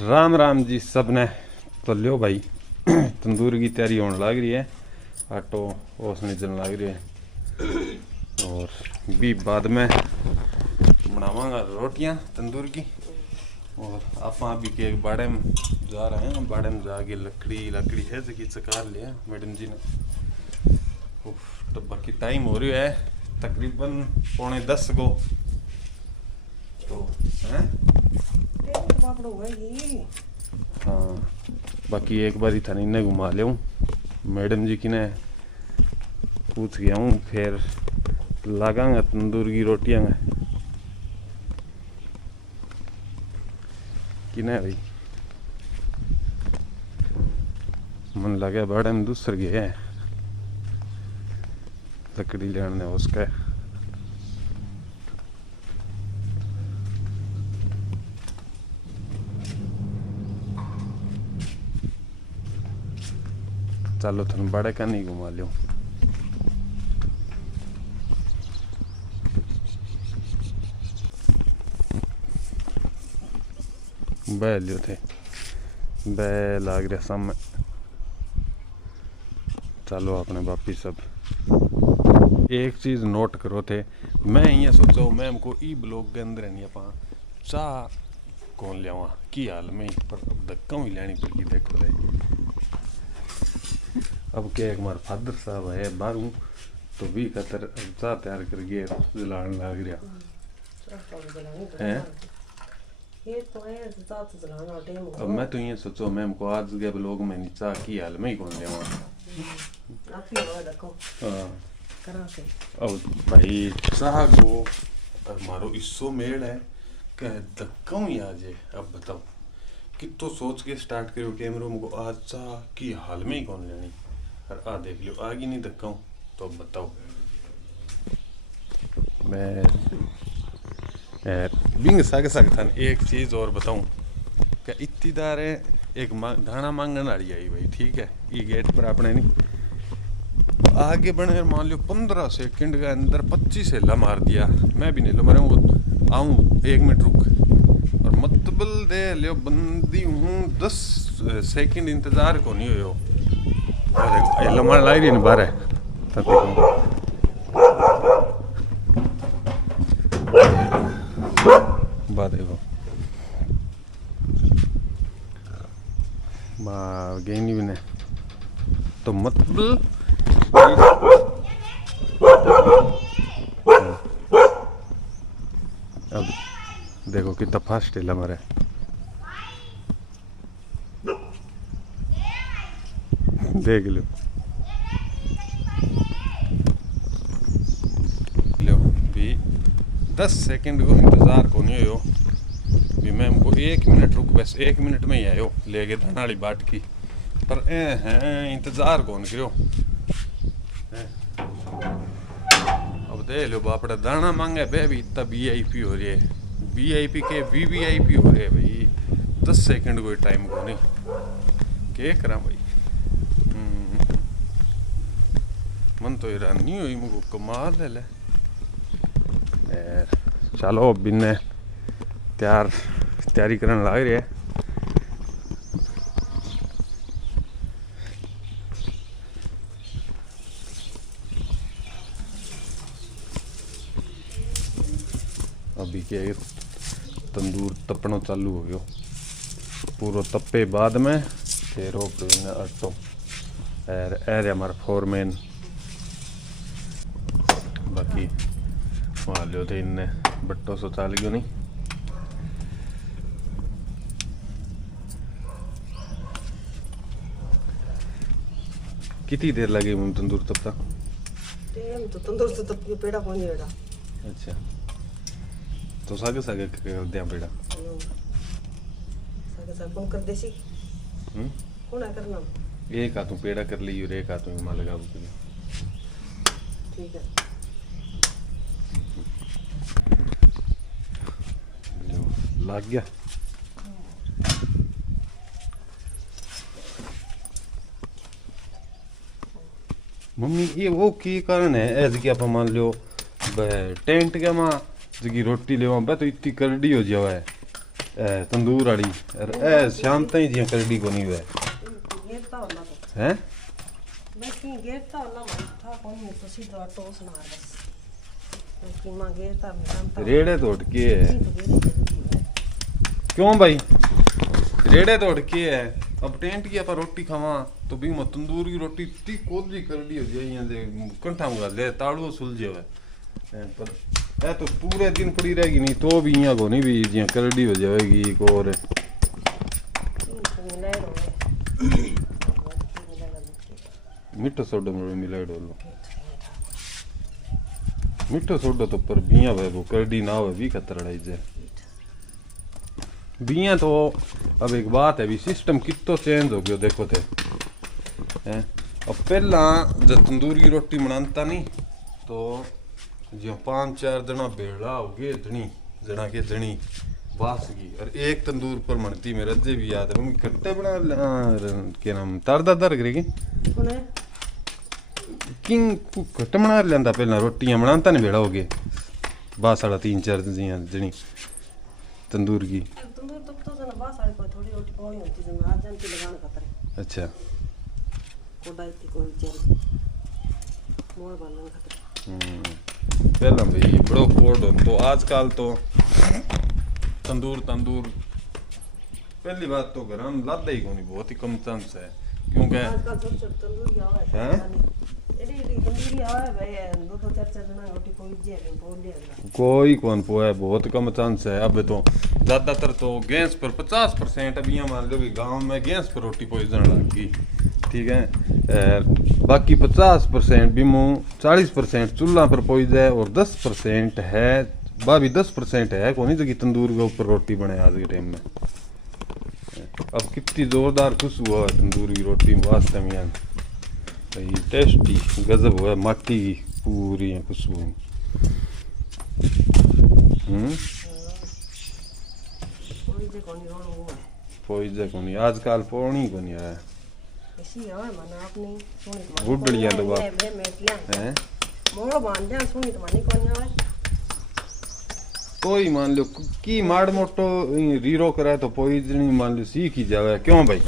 राम राम जी सब ने। तो लियो भाई तंदूर की तैयारी होने लग रही है। आटो ओसने जलने लग रही है और भी बाद में बनावांगा रोटियां तंदूर की। और आप भी के बाड़े में जा रहे हैं, बाड़े में जाके लकड़ी है जो कि चकार लिया मैडम जी ने। तो बाकी टाइम हो रही है तकरीबन 9:45 को। तो हैं हाँ, बाकी एक बार ही था इन्हें घुमा ले मैडम जी की ने पूछ गया हूँ, फिर लगांगा तंदूर की रोटियां कि नहीं भाई। मन लगे बड़े में दूसर गए हैं लकड़ी लेने उसका। चलो थन बड़े का नहीं घुमा लियो। बह लियो थे बह लाग रहा सामने। चलो अपने बापी सब एक चीज नोट करो थे। मैं ये सोचो मैम को ई ब्लॉग के अंदर नहीं अपा चाह कौन लिया की हाल में पर अब धक्का ही लेनी पड़ेगी। देखो दे अब क्या हमारे फादर साहब है बारू तो भी खतर चाह तैयार कर गए जलाने लग रहा है। अब मैं तो ये सोचो मैम को आज के ब्लॉग में नीचा की हाल में ही कौन ले अब भाई चाह गो मारो इस्सो मेल है कह धक्का ही आज है। अब बताओ कि तो सोच के स्टार्ट करो कैमरों में को आज चाह की हाल में ही कौन लेनी और आ देख लो आगे नहीं धक्का तो अब बताओ। मैं बिंग साग था एक चीज़ और बताऊं क्या इतनी दार है एक धाना मांगने वाली आई भाई ठीक है ये गेट पर अपने नहीं आगे बढ़े मान लो 15 सेकंड के अंदर 25 हेला मार दिया। मैं भी नहीं लो मरे वो आऊँ 1 मिनट रुक और मतबल दे लियो बंदी हूँ 10 सेकंड इंतजार को नहीं हो हेला मार लाई रही ना बारे बात देखो गई नहीं भी तो मतलब अब देखो कितना फास्ट है हमारे। देख लो भी 10 सेकंड को इंतजार को नहीं हो भी मैं हमको 1 मिनट रुक बस 1 मिनट में ही आयो लेके धनाली बाट की पर इंतजार कौन करो। अब दे लो बापड़ा दाना मांगे बे भी इतना VIP हो रही है VIP के VVIP हो रहे भाई 10 सेकंड कोई टाइम को नहीं क्या करा भाई। मन तो हैरानी हुई मुझको कमाल है। चलो बिन्ने तैयारी करने लग रही है। अभी क्या तंदूर तपना चालू हो गयो पूरा तपे बाद में फिर आटो एर हमारा फोरमैन बाकी वहाँ लियो थे इनने बट्टो सो चाल गयो नहीं। कितनी देर लगी मुझे तंदूर तपता तो तंदूर से तप पेड़ा कौन है। अच्छा तो सागे सागे कर दिया पेड़ा सागे साग कौन कर देसी कौन है करना एक हाथों पेड़ा कर ली और एक हाथों हिमा लगा ठीक है। लग गया मम्मी ये वो की कारण है ऐसे कि आप मान लो टेंट के माँ जगी रोटी ले तो इतनी करडी हो जावा है तंदूर वाली ए शाम ताई जियां करडी को नहीं हुआ गेरता होला तो हैं मैं की गेरता होला मैं था कौन है तो सीधा टोस ना बस मैं की मां गेरता मैं जानता रेड़े तोड़ के है तो गेरे जरूरी है क्यों भाई रेड़े तोड़ के है अब टेंट की आप रोटी खावा तो भी मैं तंदूर की रोटी ती कोली करडी हो जाए यहाँ से कंठा मुगा ले ताड़ू सुलझे हुए पर ए तो पूरे दिन पड़ी रहेगी नहीं तो भी यहाँ को नहीं भी जियां करडी हो जाएगी एक और मिले रो मिठो सोडा में मिलाए डोलो मिठो सोडा तो पर बिया भाई वो करडी ना हो भी खतरा है जे बिया तो अब एक बात है भी सिस्टम कितो चेंज हो गयो देखो थे हैं अब पहला जब तंदूर की रोटी बनाता नहीं तो जो 5-4 जना बेड़ा हो गए धनी जना के धनी बास की और एक तंदूर पर मनती मेरे जे भी याद है मम्मी कट्टे बना के नाम तारदा दर करेगी कौन है किंग कट्टे बना लेंदा पहला रोटियां बनाता नहीं बेड़ा हो गए बास वाला 3-4 जियां धनी तंदूर की तंदूर तो जना बास वाली कोई थोड़ी रोटी पानी होती है आज जानती लगाने खतरे अच्छा कोडाई थी कोई चेरी मोड़ बालन खतरे पहला भाई बड़ो कोड हो तो आजकल तो तंदूर पहली बात तो घर हम लादा ही कोनी बहुत ही कम चांस है क्योंकि आजकल छोटे तंदूर ही आवे हैं एडी तंदूर ही आवे भाई 2-4 जना रोटी कोई जे बोल ले कोई कौन पोए बहुत कम चांस है अब तो ज्यादातर तो गैस पर 50% अभी यहाँ मान लो कि गांव में गैस पर रोटी पहुंचने लगी ठीक है बाकी 50% बीमो 40% चूल्हा पर पहुंच जाए और 10% है बाकी 10% है कौन जगह तंदूर के ऊपर रोटी बने आज के टाइम में अब कितनी जोरदार खुशबू है तंदूर की रोटी वास्ते में यार भाई टेस्टी गजब हुआ माटी की पूरी खुशबू कोई जे कोनी रोण हुआ कोई जे कोनी आजकल पोणी कोनी है ऐसी आवे मन आपने सुनी तो गुडड़ियां तो बाप मैं मेटला हैं मोड़ बांध दे सुनी तो मानी कोनी आवे कोई मान लो की माड़ मोटो रीरो करे तो पोइजनी मान लो सीख ही जावे क्यों भाई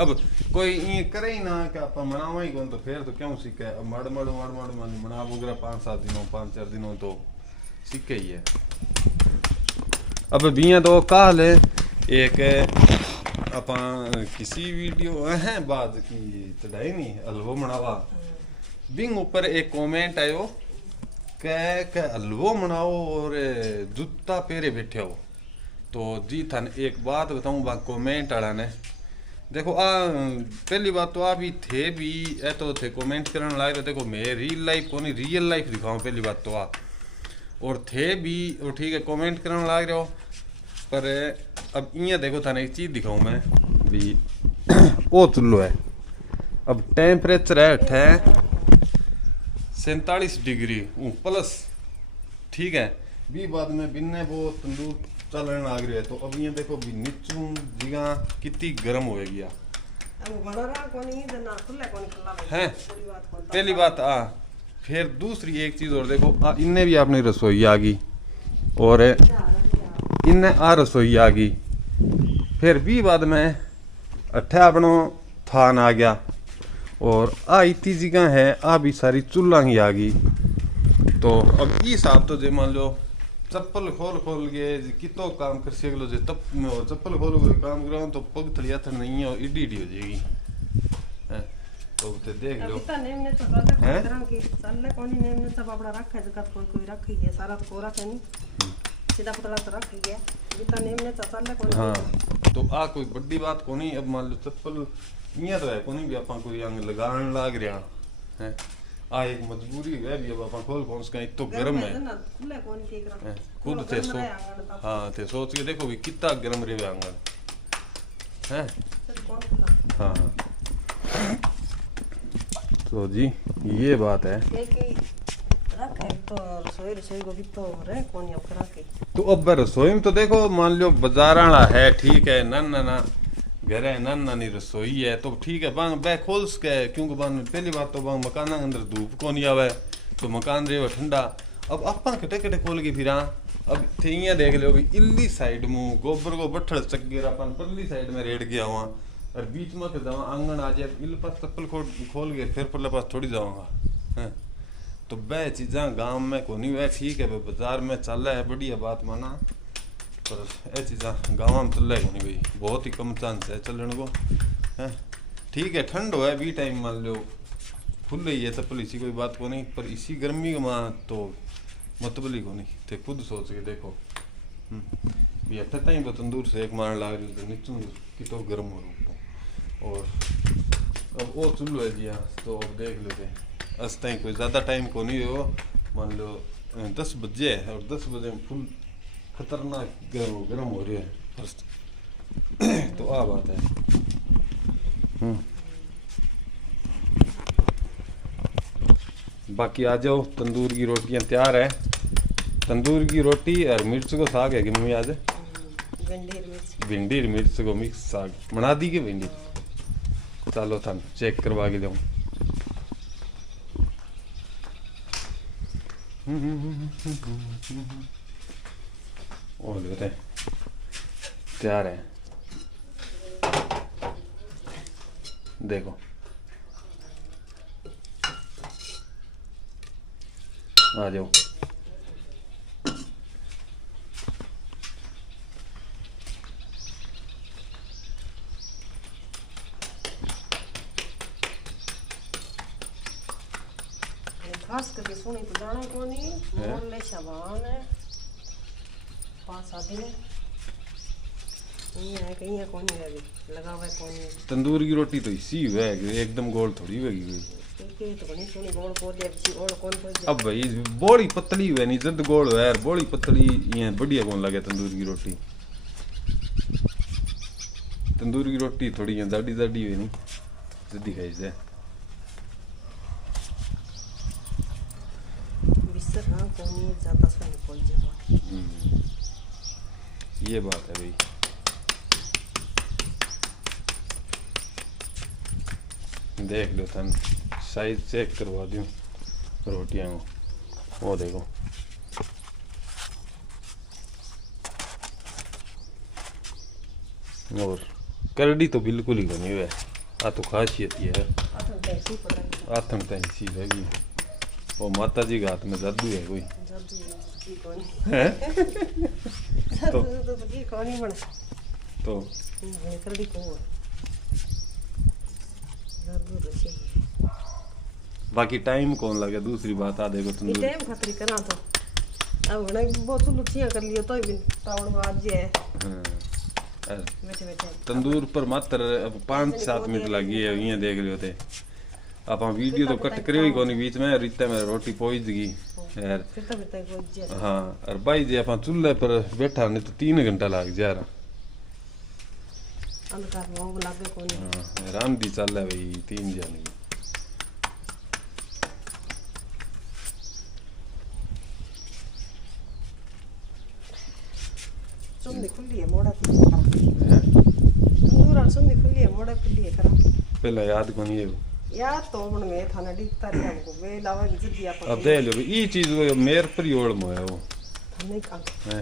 अब कोई ये करे ही ना कि आप मनावा ही कौन तो फिर तो क्यों सीखे अब माड़ मान मना वगैरह 5-4 दिनों तो सीखे ही है अब बिया तो काल एक अपा किसी वीडियो है बाद की चढ़ाई नहीं हलवो मनावा बिंग ऊपर एक कमेंट आयो के हलवो मनाओ और जूता पेरे बैठे हो तो जी थान एक बात बताऊं बा कमेंट वाला ने देखो पहली बात तो आप ही थे भी ए तो थे कमेंट करने लायक देखो मैं रियल लाइफ दिखाऊं पहली बात तो और थे भी और ठीक है कमेंट करने लाग रहे हो पर अब इं देखो थाने एक चीज दिखाऊं मैं भी ओ चुल्लो है अब टेम्परेचर है 47 डिग्री प्लस ठीक है भी बाद में बिन्ने वो तंदूर चलने लग रहे है तो अब ये देखो भी नीचू जगह कितनी गर्म हो गया अब गणरा कोनी देना खुले कोनी खुला है पूरी बात कोन पहली बात फिर दूसरी एक चीज और देखो इनने भी आपने रसोई आ गई और इनने रसोई आ गई फिर भी बाद में अट्ठा अपनो थान आ गया और इतनी जगह है भी सारी चूल्हा ही आ गई तो अब ये साहब तो जे मान लो चप्पल खोल के कितो काम कर सकलो जे चप्पल खोल के काम करो तो पग थलिया थन नहीं है इडी हो जाएगी हैं तो ते देख लो इतना नेम ने तो साले कोन की साले कोनी नेम ने सब अपना रखा है जगत कोई रखी है सारा तो कोरा है नहीं सीधा पतला तो रखी है इतना नेम ने तो साले कोनी हां तो कोई बड़ी बात कोनी अब मान लो चप्पल इया तो है कोनी भी अपन कोई अंग लगान लाग रहा है एक मजबूरी है भी अब अपन खोल कौन सा तो गर्म है खुले कोनी के करा खुद थे थे सोच के देखो भी कितना गर्म रहे आंगन हैं हाँ तो जी ये बात है तो अब रसोई में तो देखो मान लो बाजार है ठीक है ना घर है नानी रसोई है तो ठीक है बे खोल सके क्योंकि पहली बात तो मकान के अंदर धूप को नहीं आवे तो मकान रहे ठंडा अब आपा कटे कटे खोल के फिरा अब थे इया देख लो भी इल्ली साइड मुंह गोबर को बठड़ चक्कर अपन परली साइड में रेड गया हुआ और बीच में फिर जाऊँ आंगन आ जाए इल पास चप्पल खोल के फिर परले पास थोड़ी जाऊँगा। तो वह चीज़ा गांव में को नहीं वह ठीक है बाजार में चल रहा है बढ़िया बात माना पर यह चीज़ा गाँव में चल रहा है नहीं भाई बहुत ही कम चांस है चलने को है। ठीक है ठंड हो है भी टाइम मान लो खुल रही है चप्पल इसी कोई बात को नहीं पर इसी गर्मी में तो मतबली को नहीं थे खुद सोच के देखो भी अट्ठा ही तंदूर से एक मारने लग रही तो नीचू कि तो गर्म हो रहा और अब वो चूल्हो है जी हाँ तो अब देख लेते अस तक कोई ज़्यादा टाइम को नहीं हो मान लो 10 बजे है और 10 बजे फुल खतरनाक गर्म हो रही है फर्स्ट तो आ बात है। बाकी आ जाओ तंदूर की रोटियां तैयार है। तंदूर की रोटी और मिर्च को साग है कि मम्मी आज भिंडी मिर्च को मिक्स साग बना दी के भिंडी चलो थान चेक करवा के जाऊँ। और बताए तैयार है देखो आ जाओ। खास करके सुनी तो जाना को नहीं मोहल्ले शबान है 5-7 दिन नहीं है कहीं कौन है अभी लगा हुआ है कौन है। तंदूर की रोटी तो इसी है एकदम गोल थोड़ी होगी तो बनी सुनी गोल को दे अच्छी गोल कौन कोई अब भाई बड़ी पतली हुए नहीं जद गोल है यार बड़ी पतली ये बढ़िया कौन लगे तंदूर की रोटी। तंदूर की रोटी थोड़ी है दाढ़ी दाढ़ी हुई नहीं जल्दी खाई से बिस्तर हाँ कौन ज़्यादा सुनी खोल जाएगा ये बात है भाई। देख लो तन साइज चेक करवा दूँ रोटियां को वो देखो और करड़ी तो बिल्कुल ही बनी हुई है आ तो खासियत ही है आथन तैसी लगी वो माता जी के हाथ में जादू है कोई है तो बाकी टाइम कौन लगे दूसरी बात आ देखो तुम टाइम खतरी करा तो अब घणे बहुत लुचियां कर लियो तो भी तावड़ में आज है बैठे बैठे तंदूर पर मात्र अब 5-7 मिनट लगी है ये देख लियो थे आप वीडियो तो कट करियो ही कोनी बीच में रिश्ते में रोटी पहुंच गई यार हाँ और भाई जी आप चूल्हे पर बैठा नहीं तो 3 घंटा लग जा रहा आराम दी चल है भाई 3 जाने सुनने खुली है मोड़ा तंदूर और सुनने खुली है मोड़ा खुली है करा पहले याद कोनी है याद तो मन में थाना दिखता है हमको वे लावा जिद्दी आप अब दे लो ये चीज को मेर पर योड़ मोया वो नहीं काम है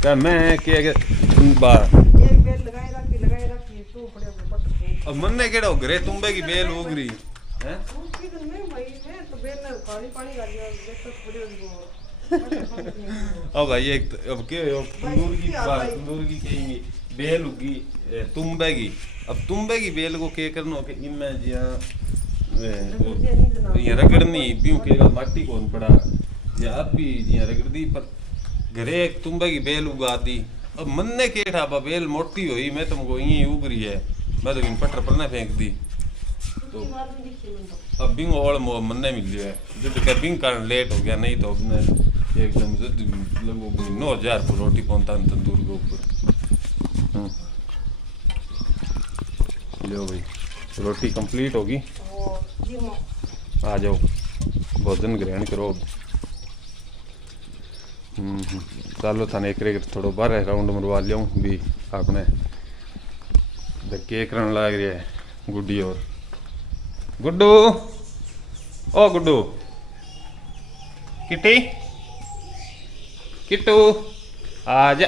क्या मैं के बा ये बेल लगाए रखी तू पड़े बट अब मन ने केड़ो घरे तुम्बे की बेल उग रही हैं उसकी तो नहीं भाई मैं तो बेल ने पानी गालियो देख तो पड़े अब भाई एक अब के तंदूर की बात तंदूर की कहेंगे बेल उगी तुम्बे की अब तुम्बे की बेल को के करनो के इनमें जिया ये रगड़नी बियों के माटी कौन पड़ा या अब भी जिया रगड़ दी पर घरे एक तुम्बे की बेल उगा दी अब मन ने के ठा बेल मोटी हुई मैं तुमको यही उग रही है मैं तो इन पटर पर ना फेंक दी तो अब बिंग और मन ने मिल लिया है जब का बिंग कारण लेट हो गया नहीं तो अपने एकदम लगभग 9,000 पर रोटी पहुंचता तंदूर के ऊपर लो भाई रोटी कंप्लीट होगी आ जाओ भोजन ग्रहण करो। चलो थाने एक थोड़ा बाहर राउंड मरवा लिया भी आपने केक रन लग रहा है गुड्डी और गुड्डू ओ गुड्डू किटी किट्टू आ जा।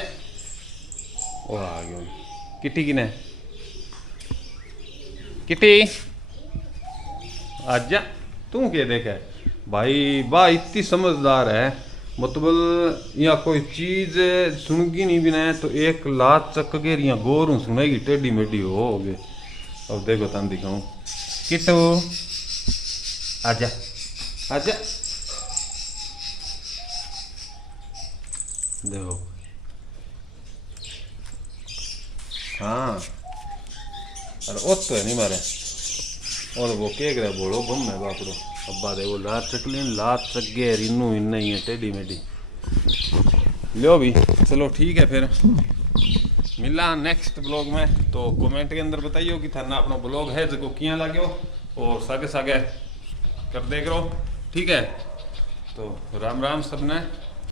वो आ गया किट्टी की ने किट्टी आजा। तू क्या देखे भाई वाह इतनी समझदार है मतलब या कोई चीज सुनगी नहीं बिना तो एक लात चक के यहाँ गोर हूँ सुनेगी टेढ़ी मेढ़ी हो गए। अब देखो तन दिखाऊं किट्टू आजा आजा देखो। हाँ अरे ओ तो है नहीं मारे और वो के करे बोलो बम है बापड़ो। अब्बा देखो लात चकलीन लात चक गए रिनू इन्ना ही है टेढ़ी मेढ़ी। लो भी चलो ठीक है फिर मिला नेक्स्ट ब्लॉग में। तो कमेंट के अंदर बताइयो कि थाना अपना ब्लॉग है जो किया लाग्यो और सागे सागे कर देख रो ठीक है। तो राम राम सबने।